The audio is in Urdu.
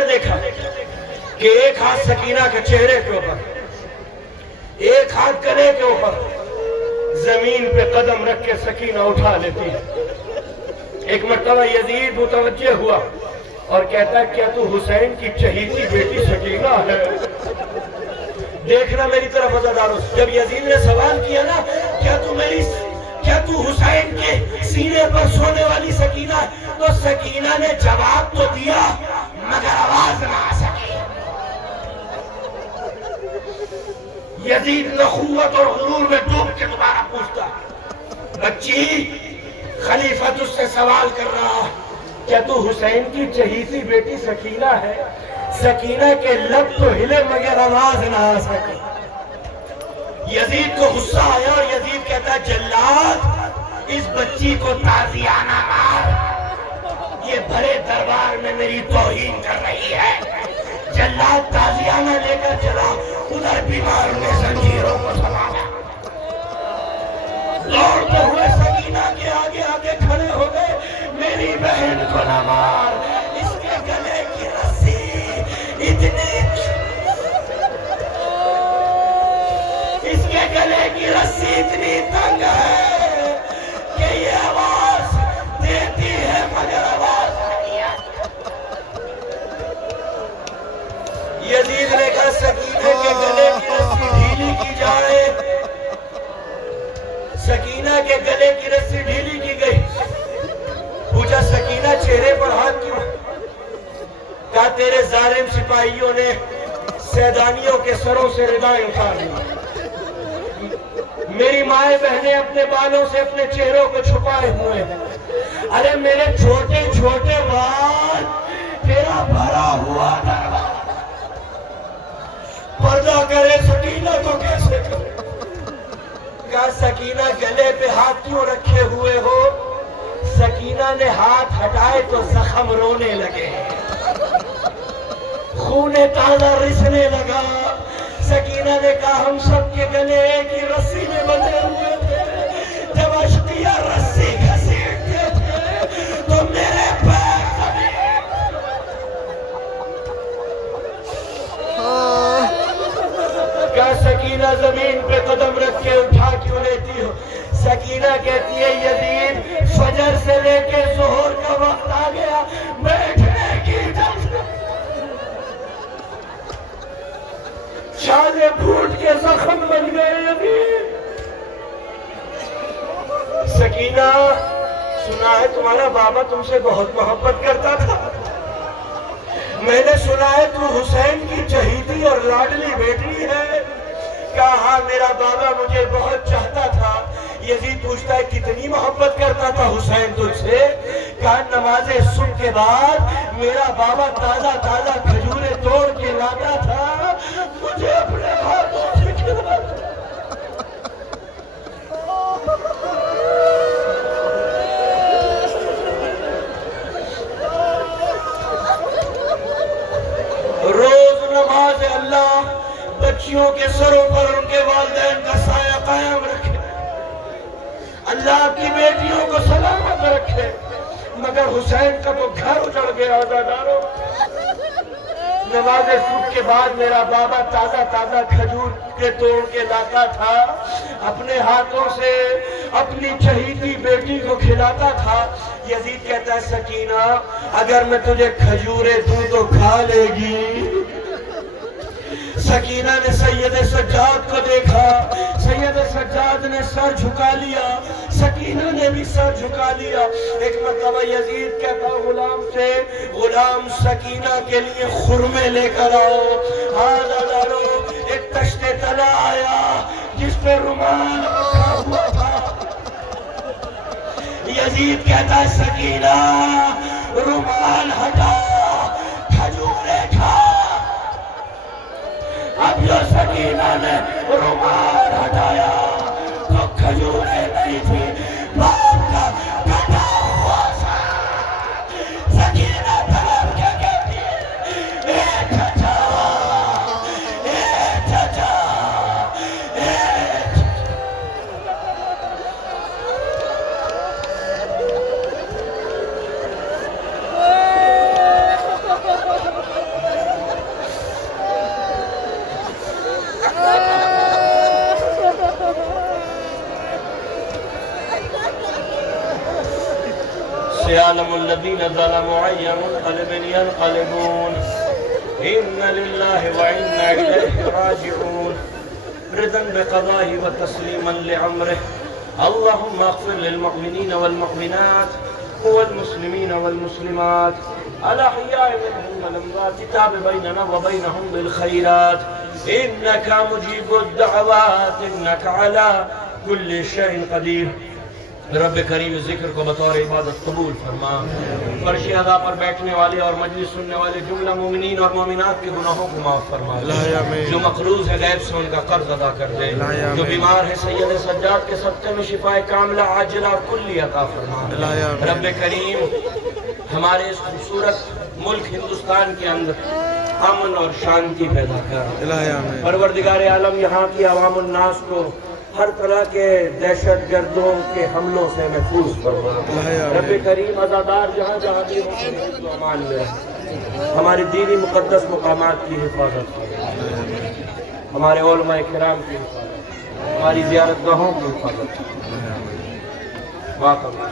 منظر دیکھا کہ ایک ہاتھ سکینہ کے چہرے کے اوپر، ایک ہاتھ گلے کے اوپر، زمین پہ قدم رکھ کے سکینہ اٹھا لیتی ہے۔ ایک مرتبہ یزید متوجہ ہوا اور کہتا ہے کیا تو حسین کی چہیتی بیٹی سکینہ ہے؟ دیکھنا میری طرف عزادارو، جب یزید نے سوال کیا نا کیا تو حسین کے سینے پر سونے والی سکینہ ہے، تو سکینہ نے جواب تو دیا مگر آواز نہ آ سکی۔ یزید نخوت اور غرور میں ڈوب کے دوبارہ پوچھتا، بچی خلیفہ تجھ سے سوال کر رہا کیا تو حسین کی چہیتی بیٹی سکینہ ہے؟ سکینہ کے لب تو ہلے مگر آواز نہ آ سکی۔ یزید کو غصہ آیا اور یزید کہتا ہے جلاد اس بچی کو تازیانہ مار، یہ بھرے دربار میں میری توہین کر رہی ہے۔ جلاد تازیانہ لے کر چلا، ادھر بیمار نے زنجیروں کو سنبھالا، دوڑتے ہوئے سکینہ کے آگے آگے کھڑے ہو گئے، میری بہن کو نہ مار، اس کے گلے کی رسی اتنی تنگ ہے کہ یہ آواز دیتی ہے مگر آواز نہیں آتی۔ یزید نے کہا سکینہ کے گلے کی رسی ڈھیلی کی جائے۔ سکینہ کے گلے کی رسی ڈھیلی کی گئی۔ پوچھا سکینہ چہرے پر ہاتھ کیوں؟ کہا تیرے ظالم سپاہیوں نے سیدانیوں کے سروں سے ردائیں اتار لی، میری مائیں بہنیں اپنے بالوں سے اپنے چہروں کو چھپائے ہوئے ہیں، ارے میرے چھوٹے چھوٹے بال تیرا بھرا ہوا دربار پردہ کرے سکینہ تو کیسے کرے؟ کہا سکینہ گلے پہ ہاتھ کیوں رکھے ہوئے ہو؟ سکینہ نے ہاتھ ہٹائے تو زخم رونے لگے، خون تازہ رسنے لگا۔ سکینہ نے کہا ہم سب کے گلے ایک ہی رسی میں بندھے ہوئے تھے، جب اشقیہ رسی گھسیٹتے تھے تو میرے پیر کہا سکینہ زمین پہ قدم رکھ کے اٹھا کیوں لیتی ہو؟ سکینہ کہتی ہے یزید فجر سے لے کے ظہر کا وقت آ گیا، بیٹھنے کی اجازت، شانے پھوٹ کے زخم بن گئے یزید۔ سکینہ سنا ہے تمہارا بابا تم سے بہت محبت کرتا تھا، میں نے سنا ہے تو حسین کی چہیتی اور لاڈلی بیٹی ہے۔ کہا ہاں میرا بابا مجھے بہت چاہتا تھا۔ یزید پوچھتا ہے کتنی محبت کرتا تھا حسین تجھ سے؟ کہا نماز صبح کے بعد میرا بابا تازہ تازہ کھجورے توڑ کے لاتا تھا، مجھے اپنے ہاتھوں سے کھلاتا۔ روز نماز اللہ بچیوں کے سروں پر ان کے والدین کا سایہ قائم رکھے، اللہ کی بیٹیوں کو سلامت رکھے، مگر حسین کا تو گھر اجڑ گیا۔ عزادارو نماز صبح کے بعد میرا بابا تازہ تازہ کھجور کے توڑ کے لاتا تھا، اپنے ہاتھوں سے اپنی چہیتی بیٹی کو کھلاتا تھا۔ یزید کہتا ہے سکینہ اگر میں تجھے کھجورے دوں تو کھا لے گی؟ سکینہ نے سید سجاد کو دیکھا، سید سجاد نے سر جھکا لیا، سکینہ نے بھی سر جھکا لیا۔ ایک مرتبہ یزید کہتا غلام سے غلام سکینہ کے لیے خرمے لے کر آؤ۔ عزادارو ایک تشت طلا آیا جس پہ رومال رکھا ہوا تھا۔ یزید کہتا ہے سکینہ رومال ہٹا، کھجورے کھا۔ اب جو سکینہ نے رومال ہٹایا تو کھجورے نہیں تھی، باپ کا کٹا ہوا سا۔ سکینہ طلب کیا کہتی ہے اے چچا، اے چچا، اے چچا۔ وسيعلم الذين ظلموا أي منقلب ينقلبون إنا لله وإنا إليه راجعون رضا بقضائه وتسليما لأمره اللهم اغفر للمؤمنين والمؤمنات والمسلمين والمسلمات الأحياء منهم والأموات تاب بيننا وبينهم بالخيرات إنك مجيب الدعوات إنك على كل شيء قدير رب کریم ذکر کو بطور عبادت قبول فرما فرش ادا پر بیٹھنے والے اور مجلس سننے والے جملہ مومنین اور مومنات کے گناہوں کو معاف فرما جو مقروض ہے غیب سے ان کا قرض ادا کر دے جو بیمار ہے سید سجاد کے صدقے میں شفاء کاملہ عاجلہ اور کلی عطا فرما رب کریم ہمارے اس خوبصورت ملک ہندوستان کے اندر امن اور شانتی پیدا کر پروردگار عالم یہاں کی عوام الناس کو ہر طرح کے دہشت گردوں کے حملوں سے محفوظ فرما رب کریم عزادار جہاں جہاں بھی ہوں امان میں ہماری دینی مقدس مقامات کی حفاظت فرما ہمارے علماء کرام کی حفاظت ہماری زیارت گاہوں کی حفاظت فرما